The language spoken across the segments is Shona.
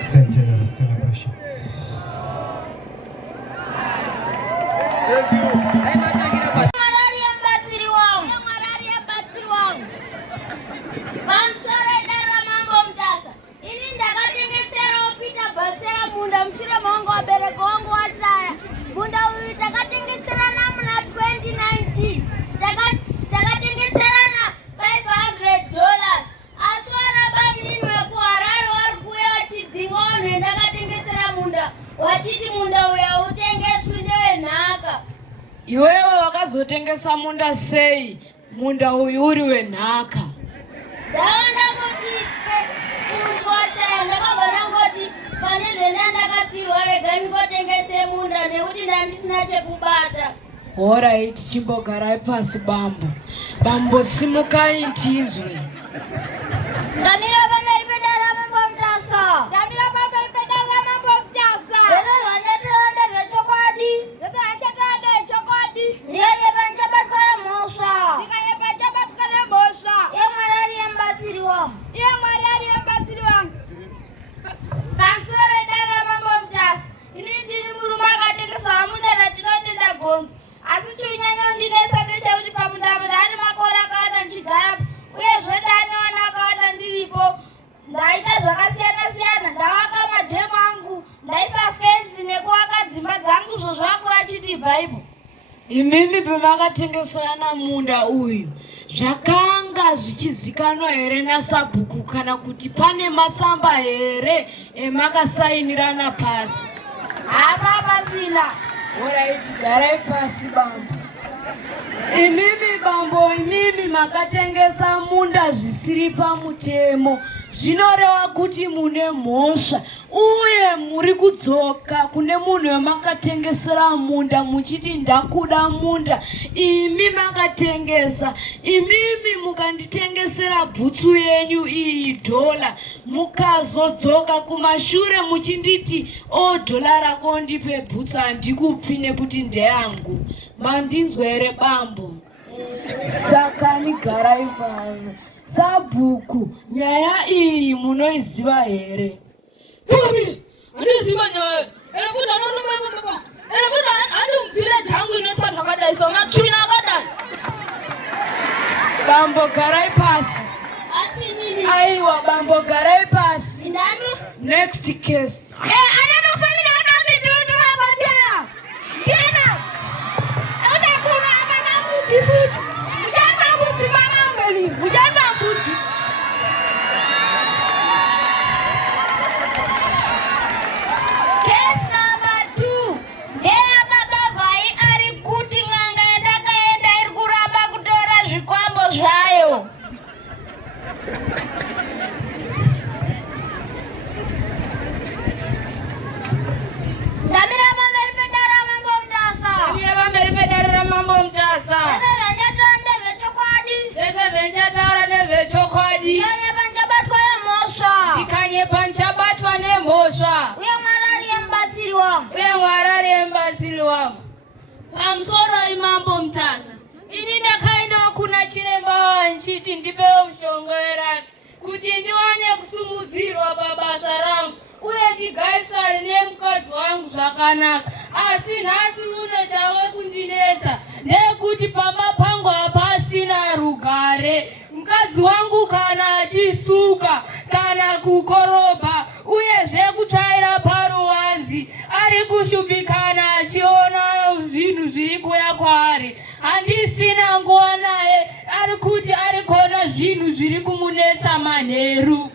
centenary celebrations. Thank you. Iwewe wakazotengesa munda sei munda uyu uri wenhaka? Ndaona kuti kuwasha ndakabara ngoti pane zvendandakasirwa rega ndingotengese munda nekuti ndandisina chekubata. Alright, chimbogarai pasi bambo. Bambo simukai tinzwe. Ndamira pamberi pedara mambo mutasa. Ndamira pamberi pedara mambo mutasa. Ndere vanyatirande vechokwadi. Ndere vanyatirande vechokwadi. Ndiye panchabatwa mhosva. Ndikaye panchabatwa mhosva. Iye Mwari yemubatsiri wangu. Iye Mwari yemubatsiri wangu. Pamusoro pedara mambo mutasa. Ini ndiri murume akatengesa munda ratinotenda gonzo. Asi chirinyanya kundinetsa ndechekuti pamunda apa ndane makore akawanda ndichigara uyezve ndanoona akawanda ndiripo. Ndaita zvakasiyana siyana, ndavaka madhemu angu, ndaisa fenzi nekuvaka dzimba dzangu zvo zvako achiti bhaibo. Imimi pamakatengeserana munda uyu zvakanga zvichizikanwa here naSabhuku kana kuti pane matsamba here emakasainirana pasi? Hapa pasina. Alright, garai pasi bambo. Imimi makatengesa munda zvisiri pamutemo. Zvinoreva kuti mune mhosva uye muri kudzoka kune munhu wamakatengesera munda muchiti ndakuda munda. Imi makatengesa, imimi mukanditengesera bhutsu yenyu iyi $, mukazodzoka kumashure muchinditi $, rako ndipe bhutsu handikupi nekuti ndeyangu. Mandinzwa here bambo? Saka nigarai pasi. Sabhuku, nyaya iyi munoiziva here? Tukamire, handiziva nyaya. Ere kuti anorume ere kuti handimvile jangu inoitwa zvakadai somatsvina akadai. Bambo garai pasi. Asi nini? Aiwa bambo garai pasi. Ndanu? Next case. Ananofanira akazvidudu mabambera. Ndina. Ode kuna akana mudzifuti. Mujamba kudzimana mberi. Mujamba kudzi. Case number 2. Ndea baba vai ari kuti nganga yandakaenda iri kuramba kutora zvikwambo zvayo. Ndamira pamberi pedara mambo mutasa. Ndamira pamberi pedara mambo mutasa. Zvese venchataura Zvese venchataura ndezvechokwadi. nevechokwadi. Ndikanyepa nchabatwa nemhosva. Ndikanyepa nchabatwa nemhosva. Uye Mwari ariye mubatsiri wangu. Uye Mwari ariye mubatsiri wangu. Pamusoro imambo mutasa. Ini ndakaendawo kuna chiremba wanchiti ndipewo mushonga werake kuti ndiwane kusumudzirwa pabasa rangu uye ndigarisane nemukadzi wangu zvakanaka. Asi nhasi uno chave kundinetsa nekuti pamba pangu hapasina rugare. Mukadzi wangu kana achisuka kana kukorobha uyezve kutsvaira paruwanzi ari kushupikana achiona zvinhu zviri kuya kwaari. Handisina nguva naye, ari kuti ari kuona zvinhu zviri kumunetsa manheru.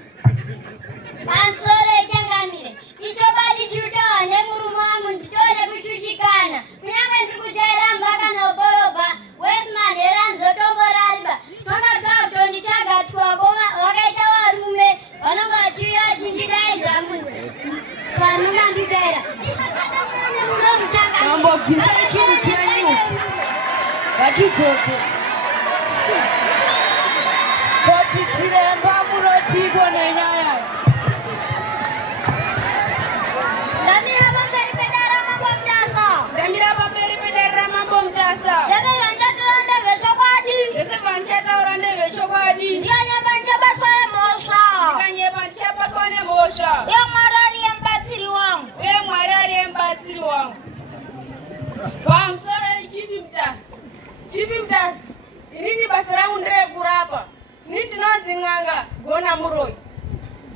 Pamusoro ichangamire. Ichokwadi chiritaura nemurume wangu nditone kushushikana. Kunyange ndiri kujaira mvaka nokorobha. Wesi manheru anozotomborariba. Zvakabva kutonditsvaga twako vakaita varume vanonga vachiuya vachindidaidza vanonga nditaira. Bambo bvisai chinhu chenyu. Ngatidzoke. Koti chiremba munotiko nenyaya. Ndamira pamberi pedara mambo mutasa. Ndamira pamberi pedara mambo mutasa. Zvese vanchataura ndezvechokwadi. Zvese vanchataura ndezvechokwadi. Ndikanyepa nchabatwa nemhosva. Ndikanyepa nchabatwa nemhosva. Uye Mwari mubatsiri wangu. Pamusoro Chipi Mtasa. Chipi Mtasa, inini basa rangu nderekurapa. Inini ndinonzi Ng'anga Gona Muroi.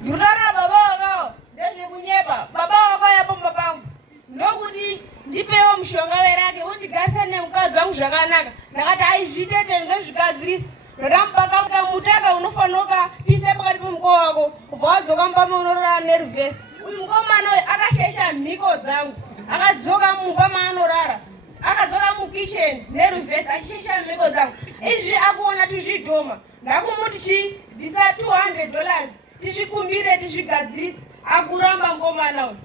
Ndinora baba wako ndezvekunyepa. Baba wako yapomba pangu. Ndokuti ndipewo mushonga werake undigarisane nemukadzi wangu zvakanaka. Ndakati aizvitete ndozvigadzirisa. Ndotamupaka mutaka unofanuka pise pakati pemukoo wako. Kubva wadzoka mupama unorara neruvhesi. Uyu mukomana uyu akashesha mhiko dzangu. Akadzoka mumba maanorara. Akadzoka mukitchen neruvhesi achishesha mhiko dzangu. Izvi akuona tuzvidhoma. Ndakumuti bvisa $200 tizvikumbire tizvigadzirisa. Akuramba mukomana uyu.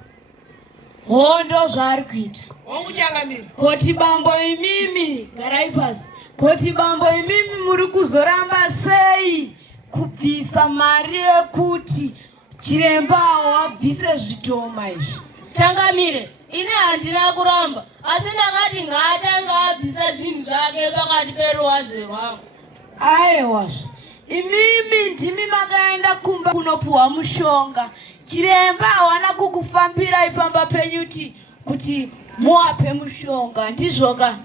Hondo zvari kuita. Wangu Changamire. Koti bambo imimi garai pasi. Koti bambo imimi muri kuzoramba sei kubvisa mari yekuti chiremba wabvise zvitoma izvi. Changamire, ine handina kuramba, asi ndakati ngaatanga abvisa zvinhu zvake pakati peruwanze rwangu. Aiwa, imimi ndimi makaenda kumba kunopuhwa mushonga. Chiremba hawana kukufambira ipamba penyuti kuti muwape mushonga, ndizvoka?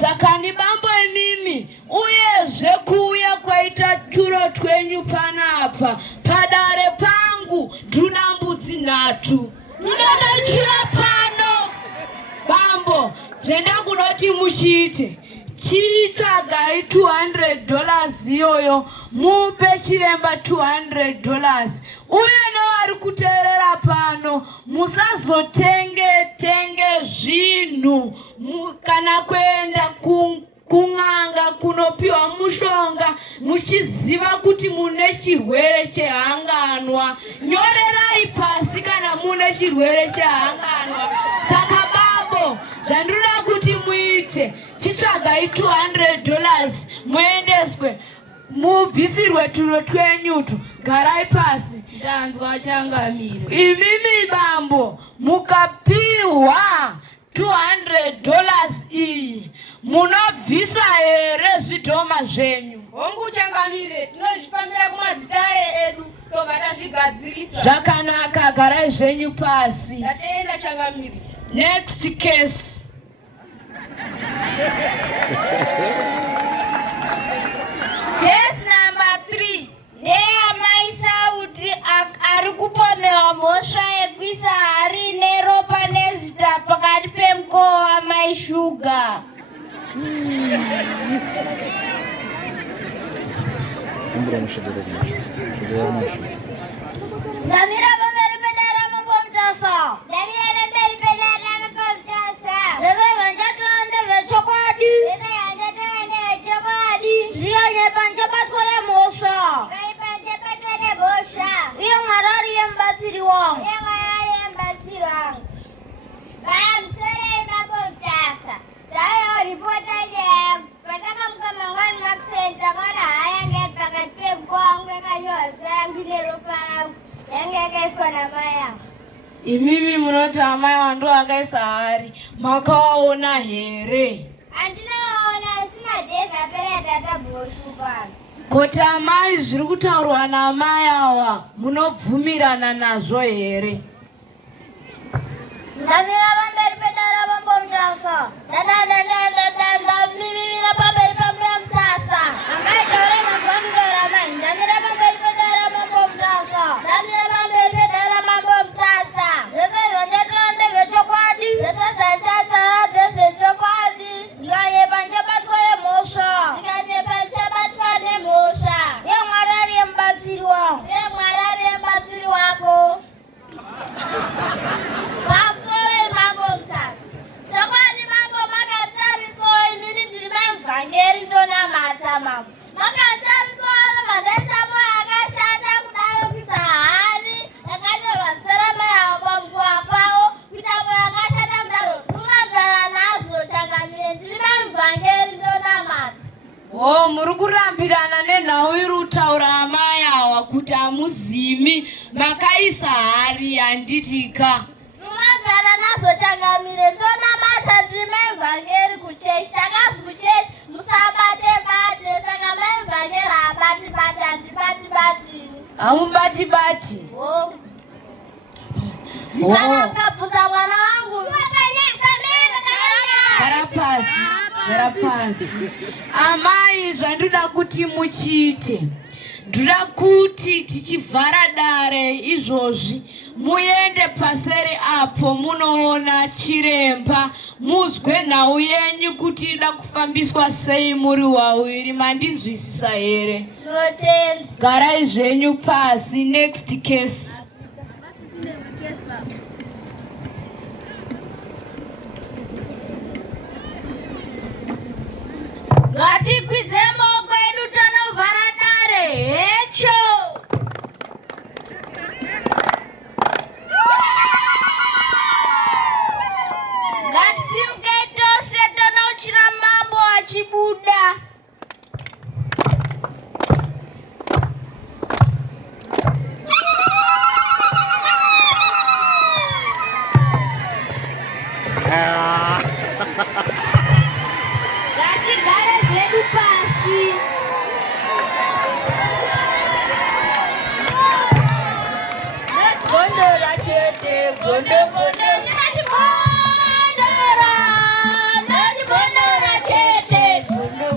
Saka ni bambo imimi uyezve kuuya kwaita turo twenyu panapa padare pangu nduna mbudzi 3. Ndinodaichira pano bambo zvenda kunoti muchiite chitsvagai $200 iyoyo mupe chiremba $200. Uye nevari kuteerera pano musazotenge zvinhu kana kuenda kung'anga kunopiwa mushonga muchiziva kuti mune chirwere chehanganwa. Nyorerai pasi kana mune chirwere chehanganwa. Saka bambo zvandinoda kuti muite chitsvagai $200 muendeswe mubvisirwe turo twenyutu. Garai pasi. Ndanzwa Changamire. Imimi bambo mukapiwa $200 iyi munobvisa here zvidhoma zvenyu? Wangu Changamire, tinozvifambira kumadzitare edu tobva tazvigadzirisa. Zvakanaka, garai zvenyu pasi. Tatenda Changamire. Next case. Case number 3. Ndeyamai Sauti ari kupomewa mhosva yekuisa hari neropa nezita pakati pemukoo wamai Shuga. Ndamira pamberi pedare Mambo Mutasa. Ndamira pamberi pedare Mambo Mutasa. Ndeve njatande vechokwadi. Ndeve njatande vechokwadi. Ndiyo nyepanjebatwa nemhosva. Nyepanjebatwa nemhosva. Uye Mwari yemubatsiri wangu. Uye Mwari yemubatsiri wangu. Pamusoro Mambo Mutasa. Tayo ripota yangu. Patakamuka Mangwani Mark Center takaona haya ngeti pakati pemukoo wangu yakanyorwa zita rangu neropa rangu. Yange yakaiswa namai yangu. Imimi munoti amai wangu akaisa hari. Makawaona here? Handinaona asi madhezi apera tatabvoshupa. Koti amai zviri kutaurwa namai awa munobvumirana nazvo here? Ndamira pamberi pedare Mambo Mutasa. Ndamira pamberi Mambo Mutasa. Amai taure mazwanudora amai. Ndamira pamberi pedare Mambo Mutasa. Ndamira pamberi pedare Mambo Mutasa. Zvese zvanjatara ndezvechokwadi. Zvese zvanjatara ndezvechokwadi. Ndikanyepa nchabatwa nemhosva. Ndikanyepa nchabatwa nemhosva. Uye Mwari ari mubatsiri wangu. Uye Mwari ari mubatsiri wako. Pamusoro Mambo Mutasa. Chokwadi Mambo makatariso inini ndiri mavhangeri ndonamata Mambo. Makatariso mavhangeri moyo akashata kudaro kuisa hari yakanyorwa zita ramai avo pamukova pavo kuita moyo akashata kudaro ndinogara nazo Changamire ndiri mavhangeri ndonamata. Muri kurambirana nenhau iri kutaura amai awa kuti hamuzimi makaisa hari yanditika. Ndinogara nazo Changamire ndonamata ndiri maevhangeri kuchechi. Takazi kuchechi musabate-bate saka maevhangeri habati-bati handibati-bati. Hamubati-bati? Saka mukabvunza mwana wangu pasi. Amai, zvandoda kuti muchite, ndoda kuti tichivhara dare izvozvi muende paseri apo munoona chiremba, muzwe nhau yenyu kuti ida kufambiswa sei muri wawiri. Mandinzwisisa here? Garai zvenyu pasi. Next case. Ngatikwidze maoko edu tonovhara dare. Hecho. Ngatisimukei tose tonouchira mambo achibuda. Ngatigare zvedu pasi. Gondora chete, gondora chete, bono.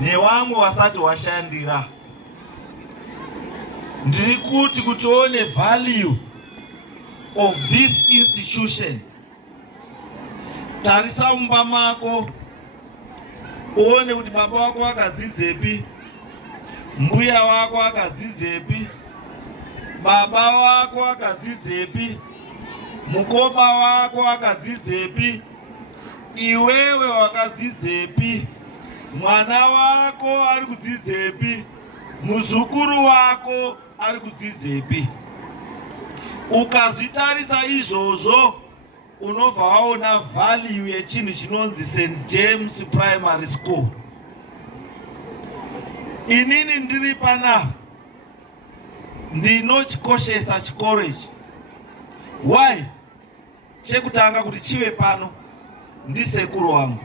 Newamwe wasati washandira. Ndiri kuti kuone value of this institution. Tarisa mumba mako, uone kuti baba wako akadzidzepi, mbuya wako akadzidzepi, baba wako akadzidzepi, mukoma wako akadzidzepi, iwewe wakadzidzepi, mwana wako ari kudzidzepi, muzukuru wako ari kudzidzepi. Ukazvitarisa izvozvo unobva waona value yechinhu chinonzi St. James Primary School. Inini ndiri pana ndinochikoshesa chikoro ichi. Why? Chekutanga kuti chive pano ndisekuru wangu.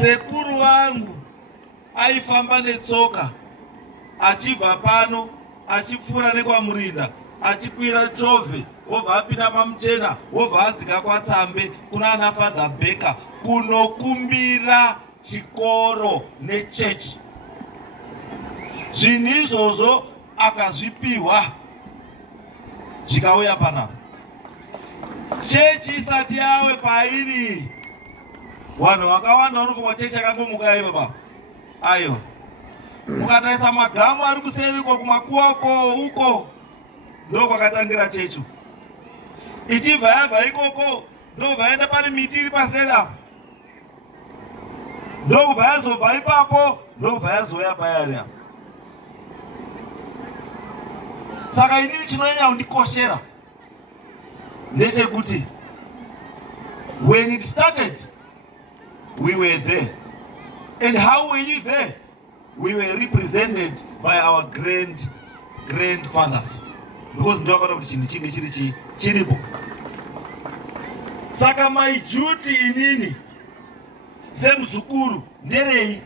Sekuru wangu aifamba netsoka achibva pano achipfuura nekwaMurinda achikwira Chovhe wobva apinda paMuchena wobva adzika kwaTsambe kuna ana Father Becker kunokumbira chikoro nechechi. Zvinhu izvozvo akazvipiwa zvikauya panapa. Chechi isati yawe pairi vanhu vakawanda vanofunga chechi yakangomuka ipapa. Ayo mukataisa magamu ari kuseri kumakuwako uko ndo kwakatangira chechu. Ichibva yabva ikoko ndobva yaenda pane miti iri paseri apo, ndobva yazobva ipapo ndobva yazoya payari apo. Saka inini chinonyanya kundikoshera ndechekuti when it started we were there. And how were you there? we were represented by our grandfathers. Because ndakada kuti chinhu chinge chiri chiripo. Saka my duty inini semuzukuru nderei.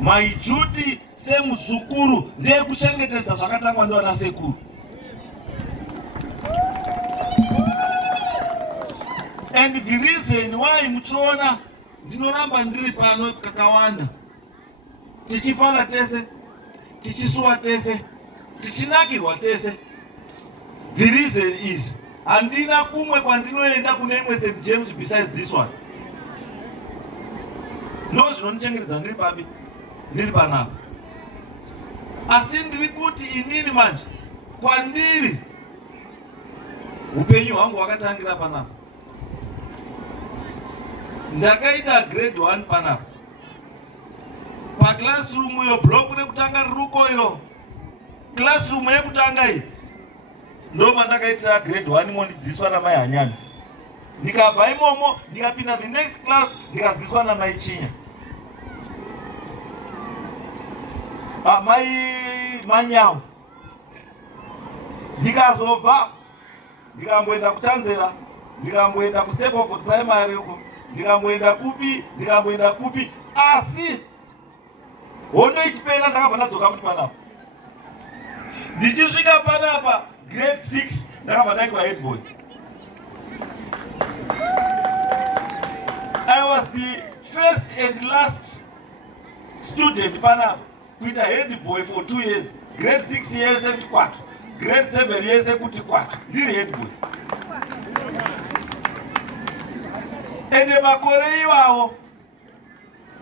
My duty semuzukuru ndeyekuchengetedza zvakatangwa ndivana sekuru. And the reason why muchiona ndinoramba ndiri pano kakawanda, tichifara tese, tichisuwa tese, tichinakirwa tese, the reason is handina kumwe kwandinoenda kune imwe St. James besides this one. Ndo zvinondichengetedza ndiri papi, ndiri panapa. Asi ndiri kuti inini manje kwandiri upenyu hwangu hwakatangira panapa. Ndakaita grade 1 panapa. Pa classroom ilo block rekutanga riruko ilo. Classroom yekutanga iyi. Ndo pandakaitira grade 1 mondidziswa namai Hanyani. Ndikabva imomo ndikapinda the next class ndikadziswa namai Chinya. Mai Manyawu. Ndikazobva ndikamboenda kuChanzera, ndikamboenda ku Staplewood Primary uko. Ndikamboenda kupi asi hondo ichipera ndakabva ndadzoka futi panapa. Ndichisvika panapa grade 6 ndakabva ndaitwa head boy. I was the first and last student panapa kuita head boy for 2 years. Grade 6 years kuti 4, grade 7 years kuti 4 ndiri head boy. Ende makore iwawo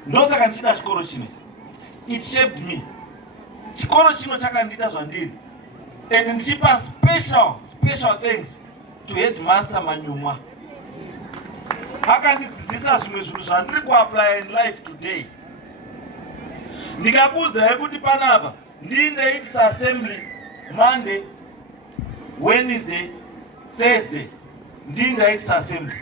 ndosaka ndichida chikoro chino. It shaped me. Chikoro chino chakandiita zvandiri. And ndichipa special thanks to headmaster Manyumwa. Akandidzidzisa zvimwe zvinhu zvandiri kuapply in life today. Ndikakuudza kuti panapa ndindeitisa assembly Monday, Wednesday, Thursday. Ndindeitisa assembly.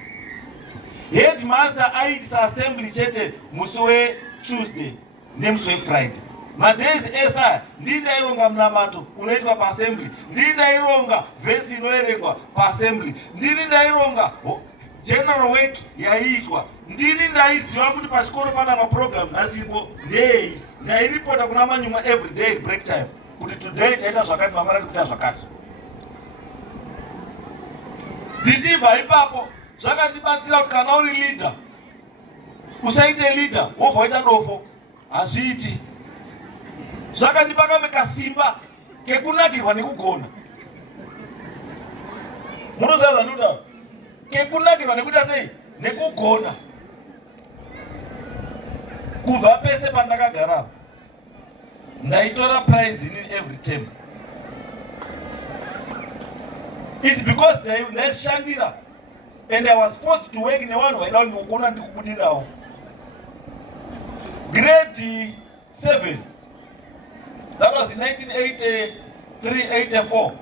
Headmaster aitisa assembly chete musi weTuesday nemusi weFriday. Madays esa ndindaironga munamato unoitwa paassembly, ndindaironga vhesi inoerengwa paassembly, ndindaironga general work yaiitwa, ndindaiziva kuti pachikoro pana maprogram asipo. Ndei ndairipota kuna Manyumwa every day at break time kuti today taita zvakati, mangwana tikuita zvakati. Ndichibva ipapo zvakandibatsira kuti kana uri leader usaite leader wobva waita dofo, hazviiti. Zvakandipa kamwe kasimba kekunakirwa nekugona. Munoziva zvandinotaura? Kekunakirwa nekuita sei? Nekugona. Kubva pese pandakagara ndaitora prize in every term. It's because ndaishandira and I was forced to work nevanhu vaida kugona ndikubudirawo. Grade 7, that was in 1983-84.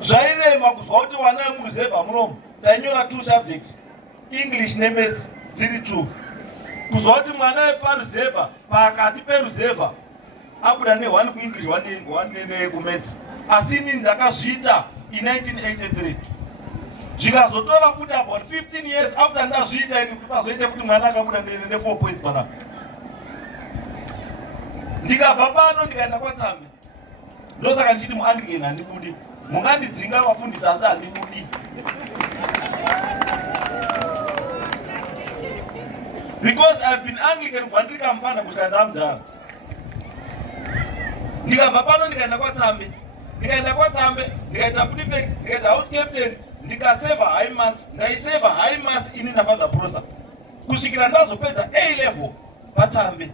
Zvairema kuzwa kuti vana vemuruzevha munomu tainyora 2 subjects, English neMaths dziri 2. Kuzwa kuti mwana weparuzevha pakati peruzevha abuda ne1 kuEnglish 1 kuMaths. Asi inini ndakazviita in 1983. Zvikazotora futi about 15 years after ndazviita ini kuti pazoite futi mwana akabuda ne4 points panapa. Ndikabva pano ndikaenda kwaTsambe. Ndosaka ndichiti muAnglican handibudi. Mungandidzinga vafundisi asi handibudi. Because I've been Anglican kubva ndiri kamufana kusvika ndamudhara. Ndikabva pano ndikaenda kwaTsambe. Ndikaita prefect, ndikaita house captain, ndikaseva high mass, ndaiseva high mass ini naFather Prosa. Kusvikira ndazopedza A level paTsambe.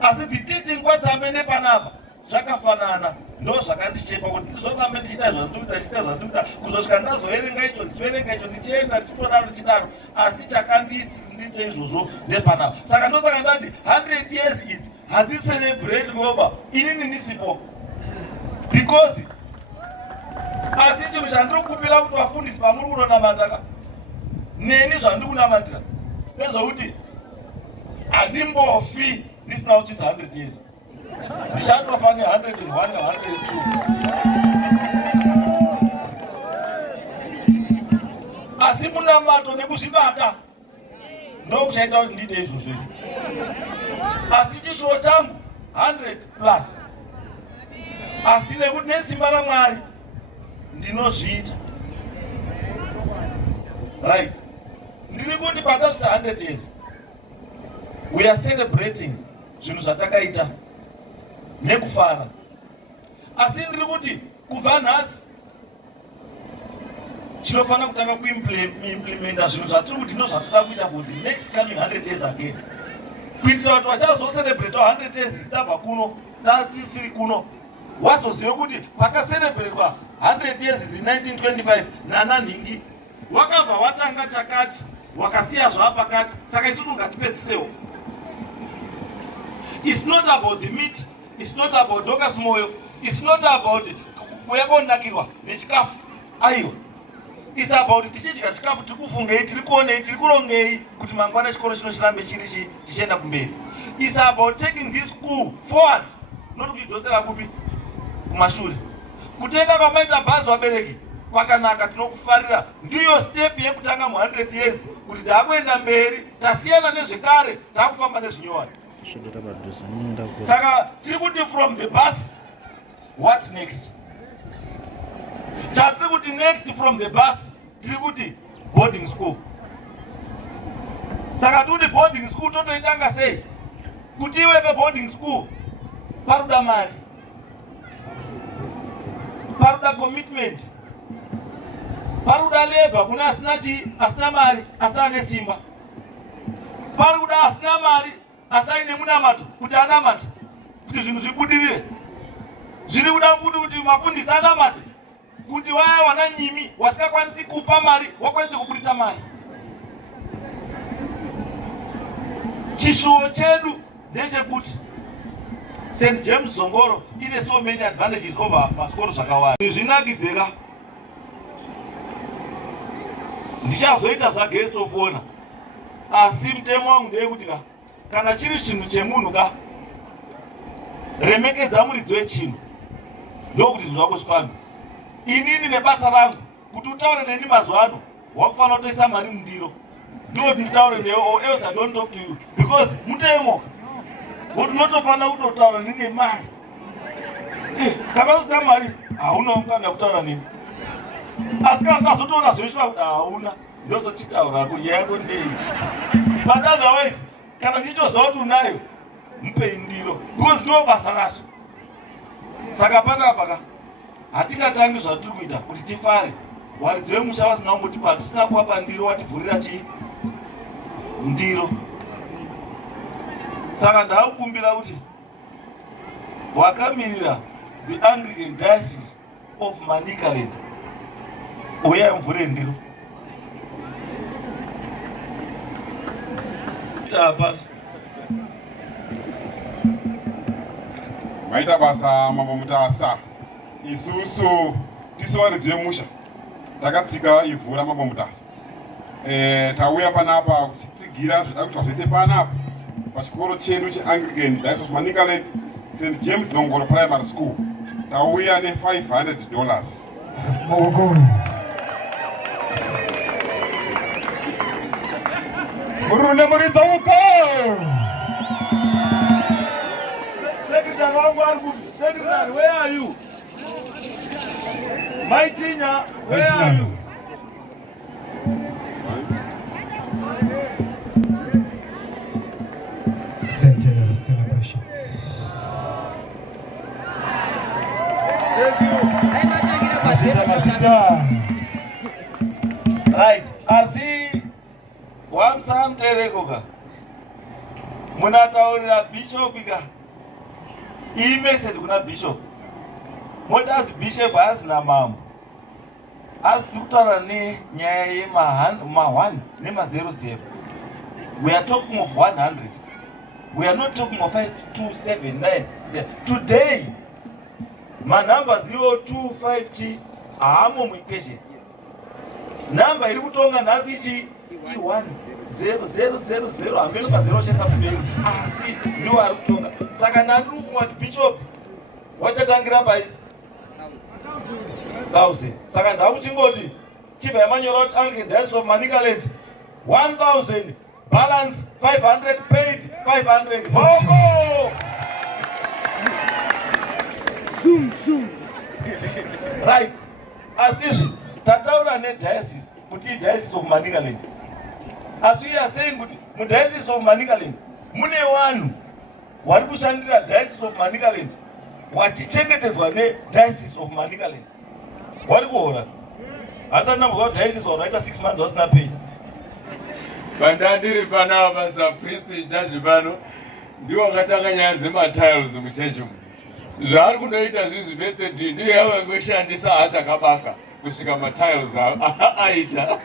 Asi the teaching kwaTsambe nepanapa zvakafanana, ndo zvakandichepa kuti ndizorambe ndichita zvandinoita kuzosvika ndazoerenga icho ndichienda ndichidaro, asi chakandiita izvozvo ndepanapa. Saka ndosaka ndati 100 years idzi hadzicelebrate ngoba inini ndisipo. Because asi chinhu chandiri kukupira kuti vafundisi pamuri kunonamata neni zvandiri kunamatira ndezvokuti handimbofi ndisina uchisa 100 years. Ndichatofa ne 101 ne 102. Asi munamato nekuzvibata ndokuchaita kuti ndiite izvozvo. Asi chishuwo changu 100 plus. Asi nekuti nesimba raMwari ndinozviita. Right. Ndiri kuti patasvika 100 years. We are celebrating zvinhu zvatakaita nekufara. Asi ndiri kuti kubva nhasi tinofanira kutanga kuimplementa zvinhu zvatiri kuti ndozvatinoda kuita for the next coming 100 years again. Kuitira kuti vachazocelebrate 100 years tabva kuno tatisiri kuno wazoziva kuti pakacelebratewa 100 years in 1925 nananhingi wakabva watanga chakati wakasiya zvapakati. Saka isusu ngatipedzisewo. It's not about the meat, it's not about Dorcas Moyo, it's not about kuyakonakirwa nechikafu. Aiwa. It's about tichidya chikafu tikufungei, tirikuonei, tirikurongei kuti mangwana chikoro chino chirambe chiri chichienda kumberi. It's about taking this school forward, not kuchidzosera kupi kumashure. Kutenga kwamaita bhazi vabereki kwakanaka, tinokufarira. Ndiyo step yekutanga mu 100 years kuti takuenda mberi, tasiyana nezvekare, takufamba nezvinyowani. Saka tiri kuti from the bus, what next? Chatiri kuti next from the bus, tiri kuti boarding school. Saka kuti boarding school totoitanga sei? Kuti iwe boarding school paruda mari, paruda commitment, paruda labor kuna asina mari asane simba, paruda asina mari asaine munamato kuti anamate kuti zvinhu zvibudirire. Zviri kuda kuti mafundisi anamate kuti waya wana nyimi wasikakwanisi kupa mari wakwanise kubudisa mari. Chishuwo chedu ndechekuti St. James Zongoro ine so many advantages over masikoro zvakawanda. Zvinakidzeka. Ndichazoita guest of honor. Asi mutemo wangu ndeyekuti kana chiri chinhu chemunhu remekedza muridzi wechinhu ndokuti zvinhu zvako zvifambe. Inini nebasa rangu kuti utaure neni mazuva ano wakufanira kutoisa mari mundiro. Ndoti nditaure newe or else I don't talk to you because mutemo kuti unotofanira kutotaura nene mari. Kana usina mari hauna mukana kutaura neni. Asi kana tazotoona zvoiswa kuti hauna ndozochitaura kunyaya yako ndei. But otherwise kana ndichoziva kuti unayo mupei ndiro because ndo basa razvo. Saka panapa hatingatangi zvatiri kuita kuti tifare. Waridzi wemusha vasina kungotipa hatisina kuwapa ndiro, wativhurira chii ndiro. Saka ndakukumbira kuti wakamirira the Anglican Diocese of Manicaland uyai muvhure ndiro. Apa maita basa mambo Mutasa. Isusu tisu waridzi wemusha takatsika ivhu ramambo Mutasa. Tauya panapa kuchitsigira zvida kuitwa zvese panapa pachikoro chedu cheAnglican Diocese of Manicaland St. James Zongoro Primary School. Tauya ne$500. Mogoro. Murune muridza uko. Secretary, where are you? Maitinya, where are you? Centenary celebrations. Thank you. Mashita. Right. Asi wamsamterekoka. Munataurira bishop ika. Iyi message kuna bishop. Motazi bishop hasina mambo. Asi tikutaura nenyaya yema1 nema00. We are talking of 100. We are not talking of 5279. Today, my number 025 chi amo muipeshe. Number iri kutonga nhasi ichi i1000 hamene mazero chesa kumberi asi ndiwo ari kutonga. Saka nandiri kumati bishop wachatangira pai 1000. Saka ndakuchingoti chibva yamanyora kuti Anglican Diocese of Manicaland 1000 balance 500 paid 500 moko. Right. Asizvi tataura nediocese kuti idiocese of Manicaland. As we are saying kuti mudiocese of Manicaland mune vanhu vari kushandira diocese of Manicaland vachichengetedzwa nediocese of Manicaland. Vari kuona asati namboka diocese wanoita 6 months vasina pay. Pandandiri panapa sapriest jaji pano ndiwo akatanga nyaya dzematiles muchechi umu. Zvaari kundoita zvizvi method ndiye yavangoshandisa hata kabaka kusvika matiles aita.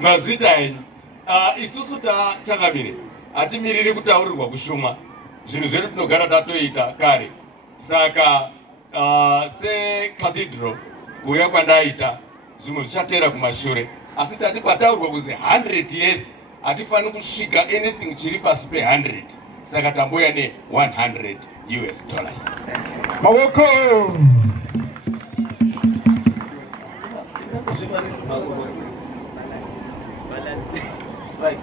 Mazvita enyu isusu tachangamire hatimiriri kutaurirwa kushumwa zvinhu zvedu tinogara tatoita kare. Saka secathedral kuuya kwandaita zvimwe zvichatera kumashure, asi tati pataurirwa kuzi 100 years hatifani kusvika anything chiri pasi pe100. Saka tamboya ne$100. Mawoko. Right.